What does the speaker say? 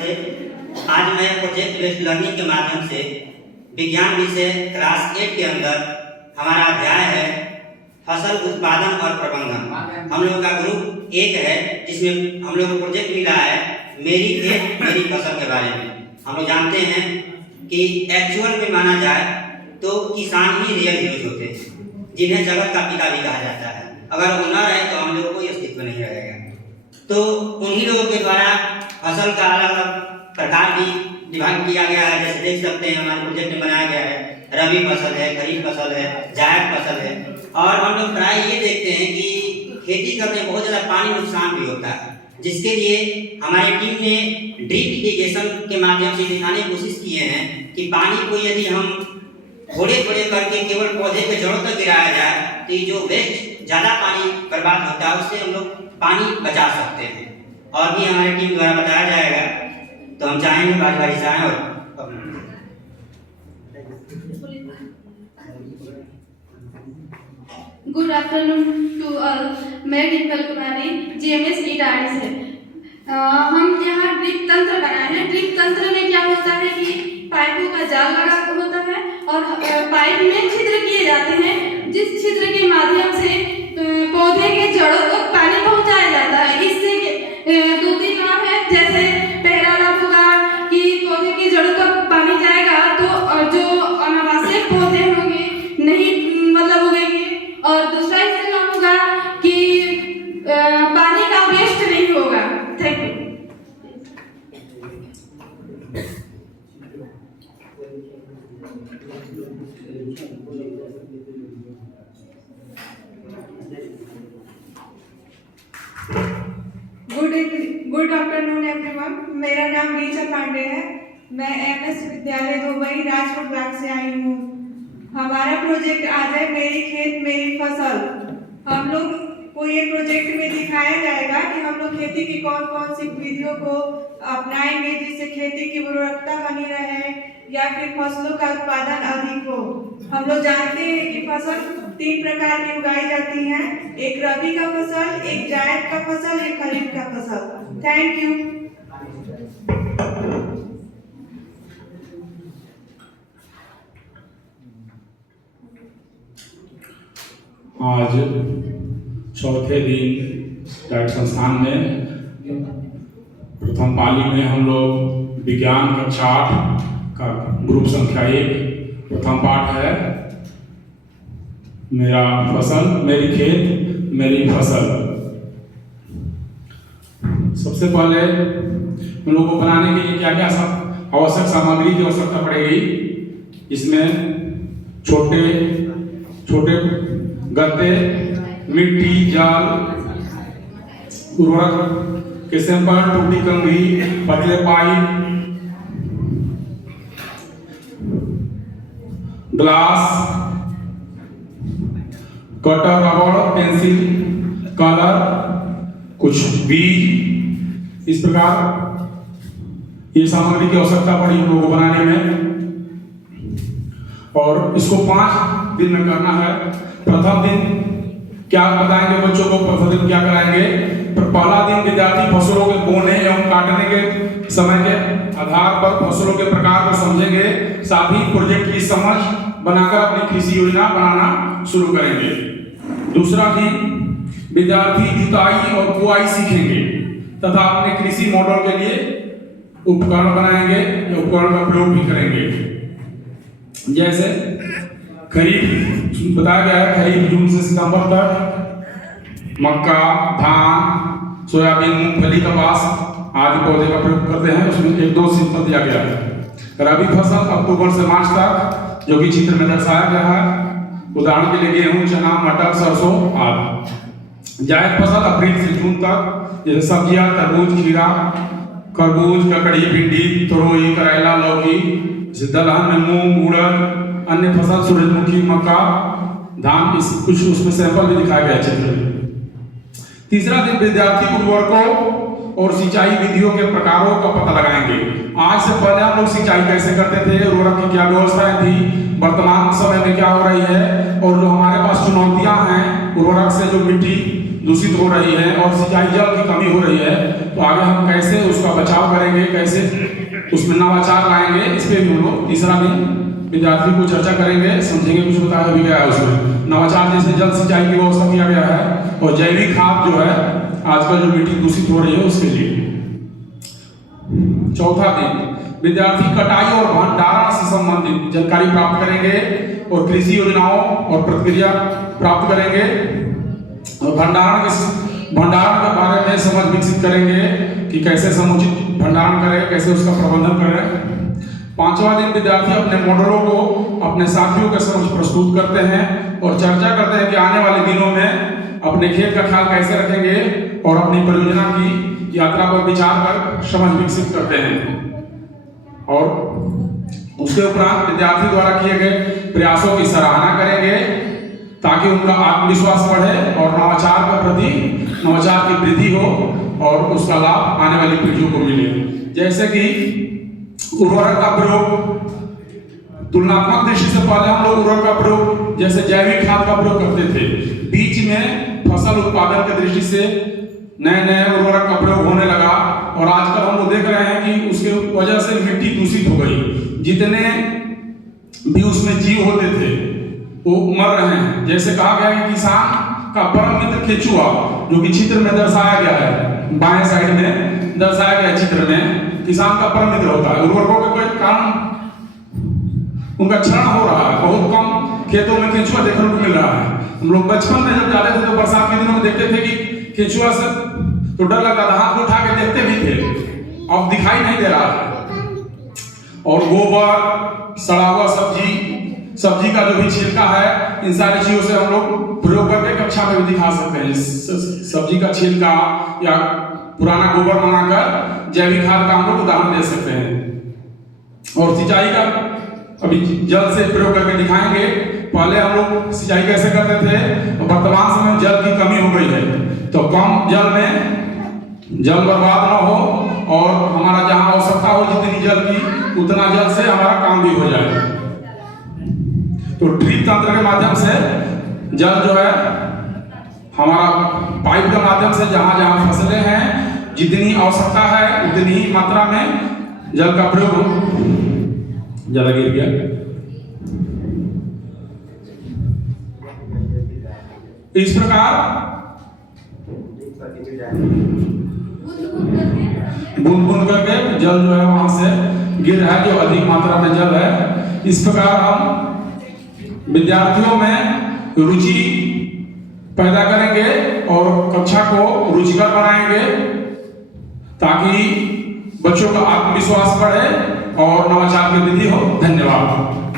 नमस्ते। आज मैं प्रोजेक्ट बेस्ड लर्निंग के माध्यम से विज्ञान विषय क्लास 8 के अंदर हमारा अध्याय है फसल उत्पादन और प्रबंधन। हम लोगों का ग्रुप 1 है जिसमें हम लोग को प्रोजेक्ट मिला है मेरी खेत मेरी फसल के बारे में। हम लोग जानते हैं कि एक्चुअल में माना जाए तो किसान ही रियल हीरोज होते हैं, जिन्हें जगत का पिता भी कहा जाता है। अगर वो न रहे तो हम लोगों को कोई अस्तित्व नहीं रहेगा। तो उन्हीं लोगों के द्वारा फसल का अलग अलग प्रकार भी विभाग किया गया है। जैसे देख सकते हैं हमारे प्रोजेक्ट में बनाया गया है रबी फसल है, खरीफ फसल है, जायद फसल है। और हम लोग प्राय ये देखते हैं कि खेती करने में बहुत ज़्यादा पानी नुकसान भी होता है, जिसके लिए हमारी टीम ने ड्रिप इरिगेशन के माध्यम से दिखाने की कोशिश किए हैं कि पानी को यदि हम थोड़े थोड़े करके केवल पौधे के जड़ों तक गिराया जाए तो जो वेस्ट ज़्यादा पानी बर्बाद होता है उससे हम लोग पानी बचा सकते हैं। और भी हमारी टीम द्वारा बताया जाएगा, तो हम चाहेंगे बारी से आएँ। और गुड आफ्टरनून टू ऑल। मैं डिम्पल कुमारी GMS ईटाड़ी से। हम यहाँ ड्रिप तंत्र बनाए हैं। ड्रिप तंत्र में क्या होता है कि पाइपों का जाल लगा होता है और पाइप में छिद्र किए जाते हैं, जिस छिद्र के माध्यम से पौधे के जड़ों तक पानी पहुँचाया जाता है। इससे 2-3 लाभ है। जैसे पहला लाभ होगा कि पौधे की जड़ों तक पानी जाएगा तो जो अनावश्यक पौधे होंगे नहीं उगेंगे। और दूसरा इससे लाभ होगा कि पानी का वेस्ट नहीं होगा। Thank you. Good afternoon everyone. मेरा नाम रीचा पांडे है। मैं MS विद्यालय दुबई राजपुर ब्लॉक से आई हूँ। हमारा प्रोजेक्ट आज है मेरी खेत मेरी फसल। हम लोग को ये प्रोजेक्ट में दिखाया जाएगा कि हम लोग खेती की कौन कौन सी विधियों को अपनाएंगे जिससे खेती की उर्वरकता बनी रहे या फिर फसलों का उत्पादन अधिक हो। हम लोग जानते हैं कि फसल 3 प्रकार की उगाई जाती हैं, एक रबी का फसल, एक जायद का फसल, एक खरीफ का फसल। Thank you. आज चौथे दिन डाइट संस्थान में प्रथम पाली में हम लोग विज्ञान कक्षा 8 का ग्रुप संख्या 1 प्रथम पाठ है मेरा फसल मेरी खेत मेरी फसल। सबसे पहले हम लोग को बनाने के लिए क्या क्या सब आवश्यक सामग्री की आवश्यकता पड़ेगी। इसमें छोटे छोटे गत्ते, मिट्टी, जाल, उर्वरक के सैंपल, टूटी कंघी, पतले पाइप, ग्लास, कटर, रबड़, पेंसिल, कलर, कुछ बीज। इस प्रकार ये सामग्री की आवश्यकता पड़ी हम लोगों को बनाने में। और इसको 5 दिन में करना है। प्रथम दिन क्या बताएंगे बच्चों को, प्रथम दिन क्या कराएंगे। पहला दिन विद्यार्थी फसलों के बोने एवं काटने के समय के आधार पर फसलों के प्रकार को समझेंगे, साथ ही प्रोजेक्ट की समझ बनाकर अपनी कृषि योजना बनाना शुरू करेंगे। दूसरा दिन विद्यार्थी जुताई और बुआई सीखेंगे तथा अपने कृषि मॉडल के लिए उपकरण बनाएंगे, उपकरण का प्रयोग भी करेंगे। जैसे खरीफ बताया गया है, खरीफ जून से सितंबर तक मक्का, धान, सोयाबीन, मूंगफली, कपास आदि पौधे का प्रयोग करते हैं। उसमें 1-2 सिंपल दिया गया है। रबी फसल अक्टूबर से मार्च तक, जो कि चित्र में दर्शाया गया है। उदाहरण के लिए गेहूं, चना, मटर, सरसों आदि। जायद फसल अप्रैल से जून तक, जैसे सब्जियां तरबूज, खीरा, खरबूज, ककड़ी, भिंडी, तरोई, करेला, लौकी। दलहन में मूंग, उड़द, अन्य फसल सूरजमुखी, मक्का, धान, इस कुछ उसमें सैंपल भी दिखाया गया चित्र में। तीसरा दिन विद्यार्थी उर्वरकों और सिंचाई विधियों के प्रकारों का पता लगाएंगे। आज से पहले हम लोग सिंचाई कैसे करते थे, उर्वरक की क्या व्यवस्थाएं थी, वर्तमान समय में क्या हो रही है, और जो हमारे पास चुनौतियां हैं उर्वरक से जो मिट्टी दूषित हो रही है और सिंचाई जल की कमी हो रही है, तो आगे हम कैसे उसका बचाव करेंगे, कैसे उसमें नवाचार लाएंगे, इस पर भी हम लोग तीसरा दिन विद्यार्थी को चर्चा करेंगे, समझेंगे। कुछ बताया भी गया है उसमें नवाचार, जैसे जल सिंचाई की व्यवस्था किया गया है और जैविक खाद जो है आजकल जो मिट्टी दूषित हो रही है उसके लिए। चौथा दिन विद्यार्थी कटाई और भंडारण से संबंधित जानकारी प्राप्त करेंगे और कृषि योजनाओं और प्रक्रिया प्राप्त करेंगे और भंडारण के बारे में समझ विकसित करेंगे कि कैसे समुचित भंडारण करें, कैसे उसका प्रबंधन करें। पांचवा दिन विद्यार्थी अपने मॉडलों को अपने साथियों के समक्ष प्रस्तुत करते हैं और चर्चा करते हैं कि आने वाले दिनों में अपने खेत का ख्याल कैसे रखेंगे और अपनी परियोजना की यात्रा पर विचार कर समझ विकसित करते हैं। और उसके उपरांत विद्यार्थी द्वारा किए गए प्रयासों की सराहना करेंगे ताकि उनका आत्मविश्वास बढ़े और नवाचार के प्रति नवाचार की वृद्धि हो और उसका लाभ आने वाली पीढ़ियों को मिले। जैसे कि उर्वरक का प्रयोग, तुलनात्मक दृष्टि से पहले हम लोग उर्वरक का प्रयोग जैसे जैविक खाद का प्रयोग करते थे, बीच में फसल उत्पादन की दृष्टि से नए नए उर्वरक का प्रयोग होने लगा और आजकल हम लोग देख रहे हैं कि उसके वजह से मिट्टी दूषित हो गई। जितने भी उसमें जीव होते थे वो मर रहे हैं। जैसे कहा गया कि किसान का परम मित्र केंचुआ, जो कि चित्र में दर्शाया गया है, बाएं साइड में दर्शाया गया चित्र में, किसान का परम मित्र होता है। उर्वरकों के कारण उनका क्षरण हो रहा है, बहुत कम खेतों में केंचुआ देखने को मिल रहा है। हम लोग बचपन में जब जाते थे तो बरसात के दिनों में देखते थे कि केंचुआ से तो डर लगता था, हाथ उठा के देखते भी थे, अब दिखाई नहीं दे रहा है। और गोबर, सड़ा हुआ सब्जी का जो भी छिलका है, इन सारी चीजों से हम लोग प्रयोग करके कक्षा में भी दिखा सकते हैं। सब्जी का छिलका या पुराना गोबर बनाकर जैविक खाद का हम लोग उदाहरण दे सकते हैं। और सिंचाई का अभी जल से प्रयोग करके दिखाएंगे। पहले हम लोग सिंचाई कैसे करते थे, वर्तमान समय में जल की कमी हो गई है, तो कम जल में जल बर्बाद न हो और हमारा जहां आवश्यकता हो जितनी जल की उतना जल से हमारा काम भी हो जाए। तो ड्रिप तंत्र के माध्यम से जल जो है हमारा पाइप के माध्यम से जहां जहां फसलें हैं जितनी आवश्यकता है उतनी ही मात्रा में जल का प्रयोग हो। ज्यादा गिर गया। इस प्रकार बूंद बूंद करके जल जो है वहां से गिर रहा है, जो अधिक मात्रा में जल है। इस प्रकार हम विद्यार्थियों में रुचि पैदा करेंगे और कक्षा को रुचिकर बनाएंगे ताकि बच्चों का आत्मविश्वास बढ़े और नवाचार की वृद्धि हो। धन्यवाद।